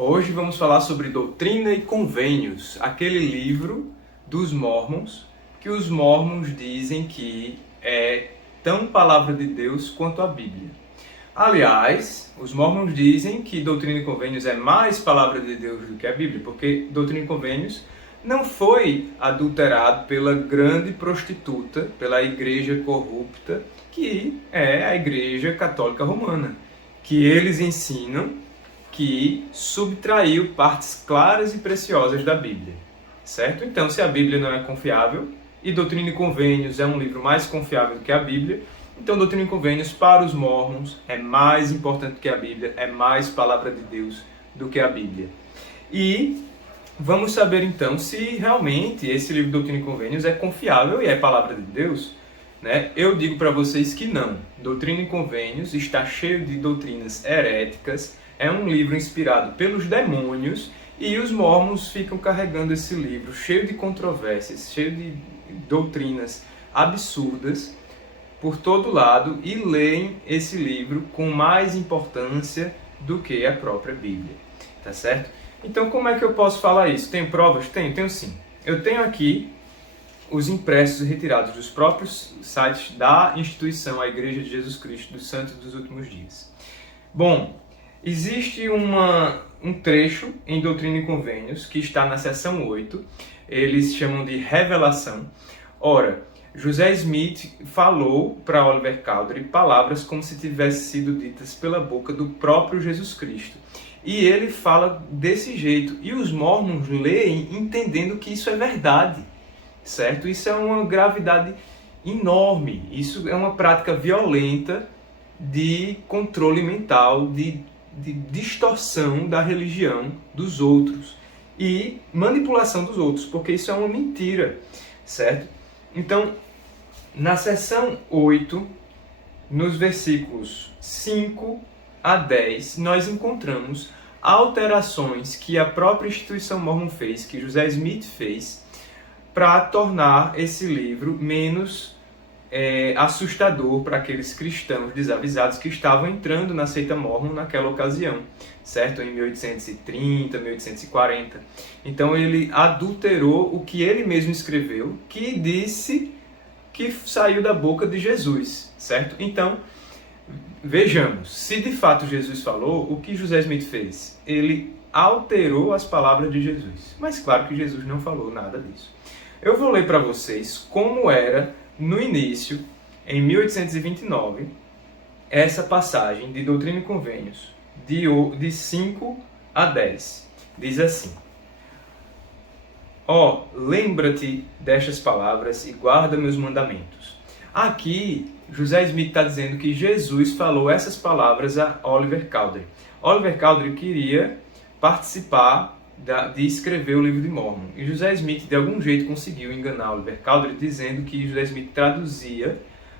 Hoje vamos falar sobre Doutrina e Convênios, aquele livro dos Mormons que os Mormons dizem que é tão palavra de Deus quanto a Bíblia. Aliás, os Mormons dizem que Doutrina e Convênios é mais palavra de Deus do que a Bíblia, porque Doutrina e Convênios não foi adulterado pela grande prostituta, pela igreja corrupta, que é a Igreja Católica Romana, que eles ensinam que subtraiu partes claras e preciosas da Bíblia, certo? Então, se a Bíblia não é confiável, e Doutrina e Convênios é um livro mais confiável do que a Bíblia, então Doutrina e Convênios para os Mormons é mais importante que a Bíblia, é mais palavra de Deus do que a Bíblia. E vamos saber então se realmente esse livro Doutrina e Convênios é confiável e é palavra de Deus, né? Eu digo para vocês que não. Doutrina e Convênios está cheio de doutrinas heréticas, é um livro inspirado pelos demônios e os mormons ficam carregando esse livro cheio de controvérsias, cheio de doutrinas absurdas por todo lado e leem esse livro com mais importância do que a própria Bíblia, tá certo? Então como é que eu posso falar isso? Tenho provas? Tenho sim. Eu tenho aqui os impressos retirados dos próprios sites da instituição, a Igreja de Jesus Cristo dos Santos dos Últimos Dias. Bom, existe um trecho em Doutrina e Convênios que está na seção 8, eles chamam de revelação. Ora, José Smith falou para Oliver Cowdery palavras como se tivessem sido ditas pela boca do próprio Jesus Cristo. E ele fala desse jeito, e os mormons leem entendendo que isso é verdade, certo? Isso é uma gravidade enorme, isso é uma prática violenta de controle mental, de distorção da religião dos outros e manipulação dos outros, porque isso é uma mentira, certo? Então, na seção 8, nos versículos 5 a 10, nós encontramos alterações que a própria instituição mormon fez, que José Smith fez, para tornar esse livro menos assustador para aqueles cristãos desavisados que estavam entrando na seita mormon naquela ocasião, certo? Em 1830, 1840. Então ele adulterou o que ele mesmo escreveu, que disse que saiu da boca de Jesus, certo? Então, vejamos, se de fato Jesus falou, o que José Smith fez? Ele alterou as palavras de Jesus. Mas claro que Jesus não falou nada disso. Eu vou ler para vocês como era no início, em 1829, essa passagem de Doutrina e Convênios, de 5 a 10. Diz assim: Ó, lembra-te destas palavras e guarda meus mandamentos. Aqui, José Smith está dizendo que Jesus falou essas palavras a Oliver Cowdery. Oliver Cowdery queria participar de escrever o livro de Mormon. E José Smith, de algum jeito, conseguiu enganar Oliver Cowdery, dizendo que José Smith traduzia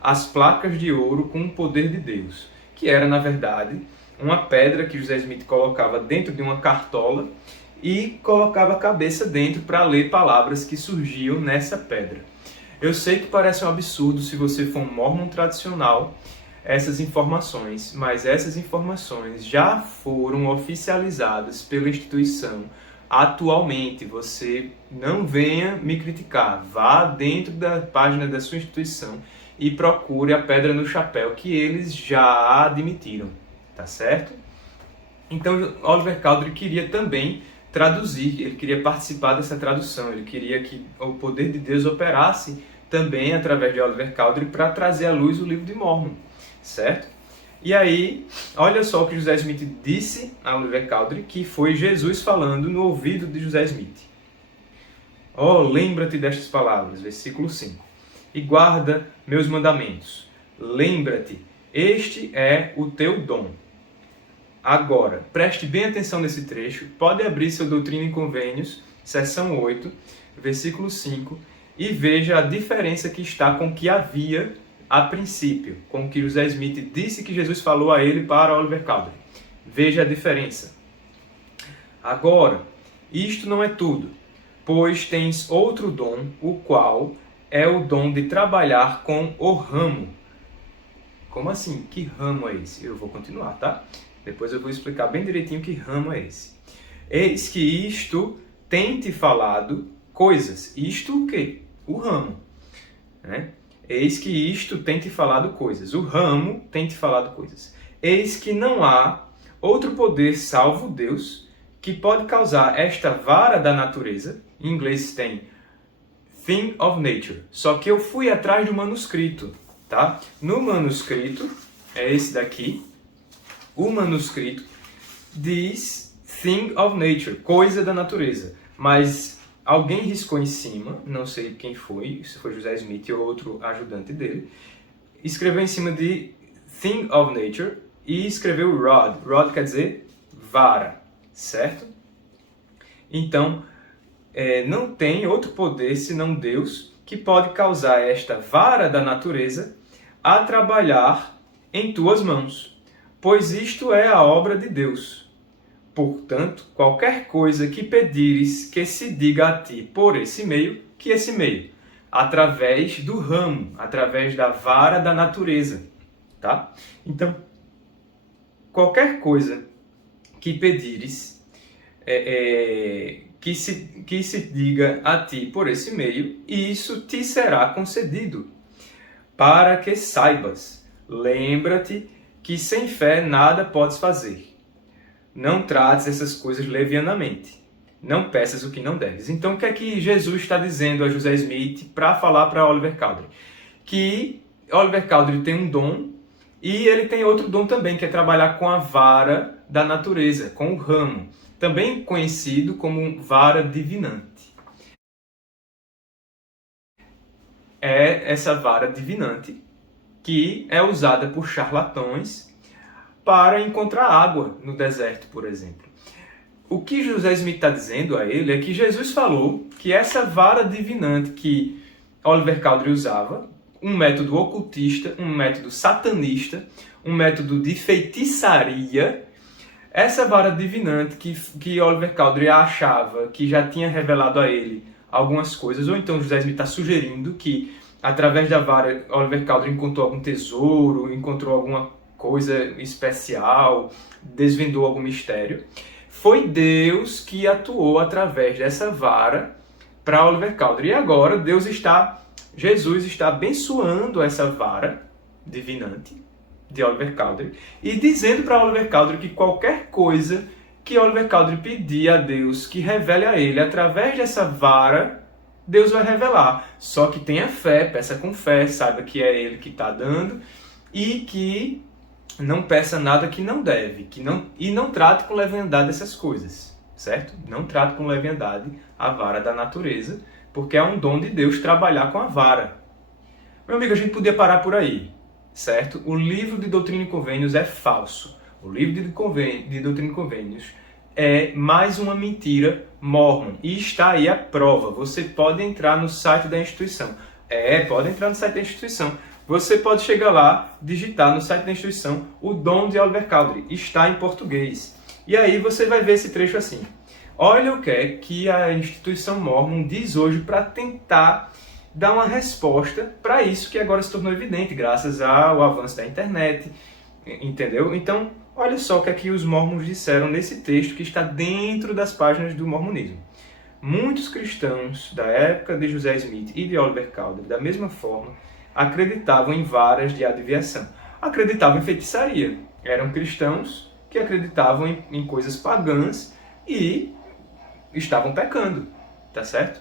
as placas de ouro com o poder de Deus, que era, na verdade, uma pedra que José Smith colocava dentro de uma cartola e colocava a cabeça dentro para ler palavras que surgiam nessa pedra. Eu sei que parece um absurdo se você for um mormon tradicional, essas informações, mas essas informações já foram oficializadas pela instituição atualmente. Você não venha me criticar, vá dentro da página da sua instituição e procure a pedra no chapéu que eles já admitiram, tá certo? Então Oliver Cowdery queria também traduzir, ele queria participar dessa tradução, ele queria que o poder de Deus operasse também através de Oliver Cowdery para trazer à luz o livro de Mormon, certo? E aí, olha só o que José Smith disse a Oliver Cowdery, que foi Jesus falando no ouvido de José Smith. Ó, lembra-te destas palavras, versículo 5. E guarda meus mandamentos. Lembra-te, este é o teu dom. Agora, preste bem atenção nesse trecho, pode abrir seu Doutrina e Convênios, seção 8, versículo 5, e veja a diferença que está com o que havia a princípio, com o que José Smith disse que Jesus falou a ele para Oliver Cowdery. Veja a diferença. Agora, isto não é tudo, pois tens outro dom, o qual é o dom de trabalhar com o ramo. Como assim? Que ramo é esse? Eu vou continuar, tá? Depois eu vou explicar bem direitinho que ramo é esse. Eis que isto tem te falado coisas. Isto o quê? O ramo. Né? Eis que isto tem te falado coisas. O ramo tem te falado coisas. Eis que não há outro poder salvo Deus que pode causar esta vara da natureza. Em inglês tem thing of nature. Só que eu fui atrás do manuscrito. Tá? No manuscrito, é esse daqui. O manuscrito diz thing of nature, coisa da natureza. Mas alguém riscou em cima, não sei quem foi, se foi José Smith ou outro ajudante dele, escreveu em cima de thing of nature e escreveu rod. Rod quer dizer vara, certo? Então, não tem outro poder senão Deus que pode causar esta vara da natureza a trabalhar em tuas mãos, pois isto é a obra de Deus. Portanto, qualquer coisa que pedires que se diga a ti por esse meio, que esse meio, através do ramo, através da vara da natureza, tá? Então, qualquer coisa que pedires que se diga a ti por esse meio, isso te será concedido, para que saibas. Lembra-te que sem fé nada podes fazer. Não trates essas coisas levianamente. Não peças o que não deves. Então, o que é que Jesus está dizendo a José Smith para falar para Oliver Cowdery? Que Oliver Cowdery tem um dom e ele tem outro dom também, que é trabalhar com a vara da natureza, com o ramo, também conhecido como vara divinante. É essa vara divinante que é usada por charlatões para encontrar água no deserto, por exemplo. O que José Smith está dizendo a ele é que Jesus falou que essa vara divinante que Oliver Cowdery usava, um método ocultista, um método satanista, um método de feitiçaria, essa vara divinante que Oliver Cowdery achava que já tinha revelado a ele algumas coisas, ou então José Smith está sugerindo que através da vara Oliver Cowdery encontrou algum tesouro, encontrou alguma coisa especial, desvendou algum mistério. Foi Deus que atuou através dessa vara para Oliver Cowdery. E agora Jesus está abençoando essa vara divinante de Oliver Cowdery e dizendo para Oliver Cowdery que qualquer coisa que Oliver Cowdery pedir a Deus que revele a ele através dessa vara, Deus vai revelar. Só que tenha fé, peça com fé, saiba que é Ele que está dando e que não peça nada que não deve, e não trate com leviandade essas coisas, certo? Não trate com leviandade a vara da natureza, porque é um dom de Deus trabalhar com a vara. Meu amigo, a gente podia parar por aí, certo? O livro de Doutrina e Convênios é falso. O livro de Doutrina e Convênios é mais uma mentira mormon. E está aí a prova. Você pode entrar no site da instituição. Pode entrar no site da instituição. Você pode chegar lá, digitar no site da instituição o dom de Oliver Cowdery. Está em português. E aí você vai ver esse trecho assim. Olha o que é que a instituição mormon diz hoje para tentar dar uma resposta para isso que agora se tornou evidente, graças ao avanço da internet. Entendeu? Então, olha só o que é que os mormons disseram nesse texto que está dentro das páginas do mormonismo. Muitos cristãos da época de José Smith e de Oliver Cowdery, da mesma forma, acreditavam em varas de adivinhação. Acreditavam em feitiçaria. Eram cristãos que acreditavam em coisas pagãs e estavam pecando. Tá certo?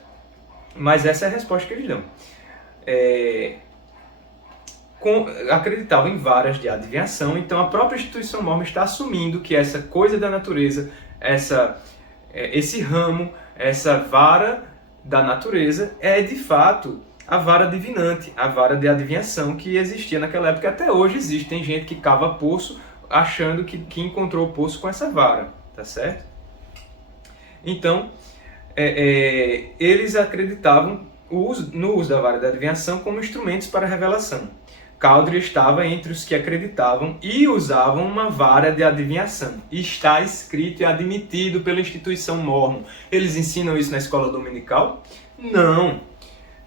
Mas essa é a resposta que eles dão. Acreditavam em varas de adivinhação, então a própria instituição mormon está assumindo que essa coisa da natureza, esse ramo, essa vara da natureza é de fato a vara divinante, a vara de adivinhação que existia naquela época. Até hoje existe, tem gente que cava poço achando que encontrou o poço com essa vara, tá certo? Então, eles acreditavam no uso da vara de adivinhação como instrumentos para a revelação. Cowdery estava entre os que acreditavam e usavam uma vara de adivinhação. Está escrito e admitido pela instituição mormon. Eles ensinam isso na escola dominical? Não.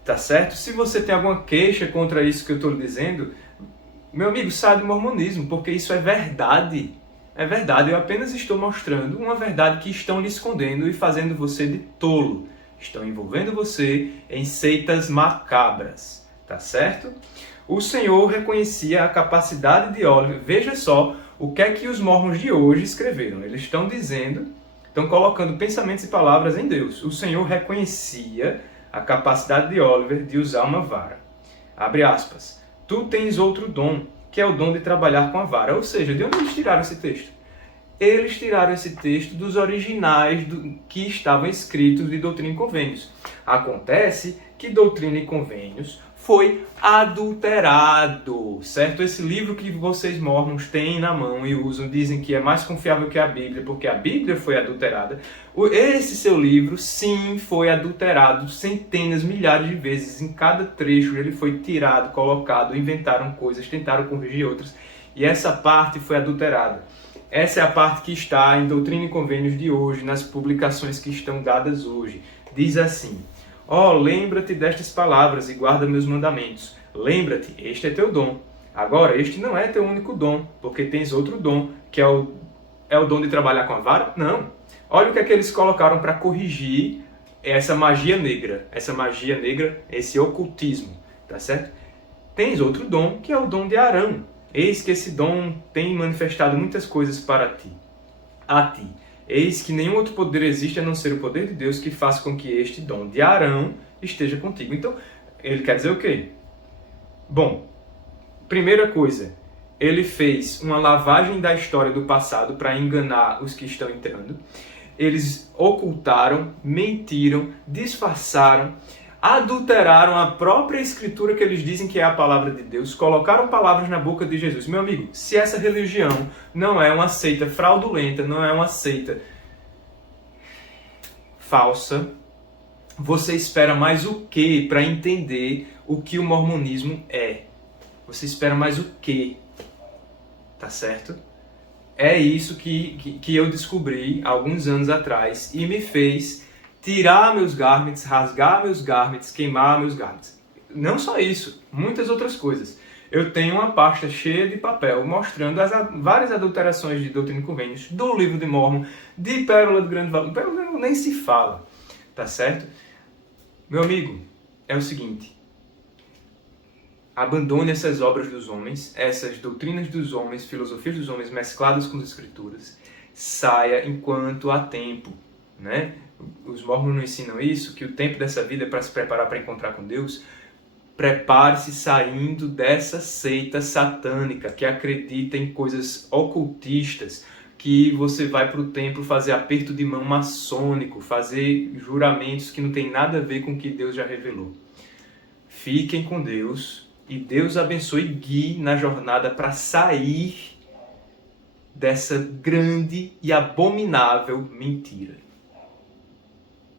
Tá certo? Se você tem alguma queixa contra isso que eu estou lhe dizendo, meu amigo, sai do mormonismo, porque isso é verdade. é verdade, eu apenas estou mostrando uma verdade que estão lhe escondendo e fazendo você de tolo. Estão envolvendo você em seitas macabras, tá certo? O Senhor reconhecia a capacidade de Oliver. Veja só o que é que os mormons de hoje escreveram. Eles estão dizendo, estão colocando pensamentos e palavras em Deus. O Senhor reconhecia a capacidade de Oliver de usar uma vara. Abre aspas. Tu tens outro dom, que é o dom de trabalhar com a vara. Ou seja, de onde eles tiraram esse texto? Eles tiraram esse texto dos originais que estavam escritos de Doutrina e Convênios. Acontece que Doutrina e Convênios foi adulterado, certo? Esse livro que vocês mormons têm na mão e usam, dizem que é mais confiável que a Bíblia, porque a Bíblia foi adulterada. Esse seu livro, sim, foi adulterado centenas, milhares de vezes. Em cada trecho ele foi tirado, colocado, inventaram coisas, tentaram corrigir outras. E essa parte foi adulterada. Essa é a parte que está em Doutrina e Convênios de hoje, nas publicações que estão dadas hoje. Diz assim: lembra-te destas palavras e guarda meus mandamentos. Lembra-te, este é teu dom. Agora, este não é teu único dom, porque tens outro dom, que é o dom de trabalhar com a vara? Não. Olha o que é que eles colocaram para corrigir essa magia negra, esse ocultismo, tá certo? Tens outro dom, que é o dom de Arão. Eis que esse dom tem manifestado muitas coisas para ti. A ti. Eis que nenhum outro poder existe a não ser o poder de Deus que faz com que este dom de Arão esteja contigo. Então, ele quer dizer o quê? Bom, primeira coisa, ele fez uma lavagem da história do passado para enganar os que estão entrando. Eles ocultaram, mentiram, disfarçaram, adulteraram a própria escritura que eles dizem que é a palavra de Deus, colocaram palavras na boca de Jesus. Meu amigo, se essa religião não é uma seita fraudulenta, não é uma seita falsa, você espera mais o que para entender o que o mormonismo é? Você espera mais o que? Tá certo? É isso que eu descobri alguns anos atrás e me fez tirar meus garments, rasgar meus garments, queimar meus garments. Não só isso, muitas outras coisas. Eu tenho uma pasta cheia de papel mostrando as várias adulterações de Doutrina e Convênios, do Livro de Mórmon, de Pérola do Grande Valor. Pérola nem se fala, tá certo? Meu amigo, é o seguinte: abandone essas obras dos homens, essas doutrinas dos homens, filosofias dos homens mescladas com as escrituras. Saia enquanto há tempo, né? Os mormons não ensinam isso, que o tempo dessa vida é para se preparar para encontrar com Deus. Prepare-se saindo dessa seita satânica que acredita em coisas ocultistas, que você vai para o templo fazer aperto de mão maçônico, fazer juramentos que não tem nada a ver com o que Deus já revelou. Fiquem com Deus e Deus abençoe e guie na jornada para sair dessa grande e abominável mentira.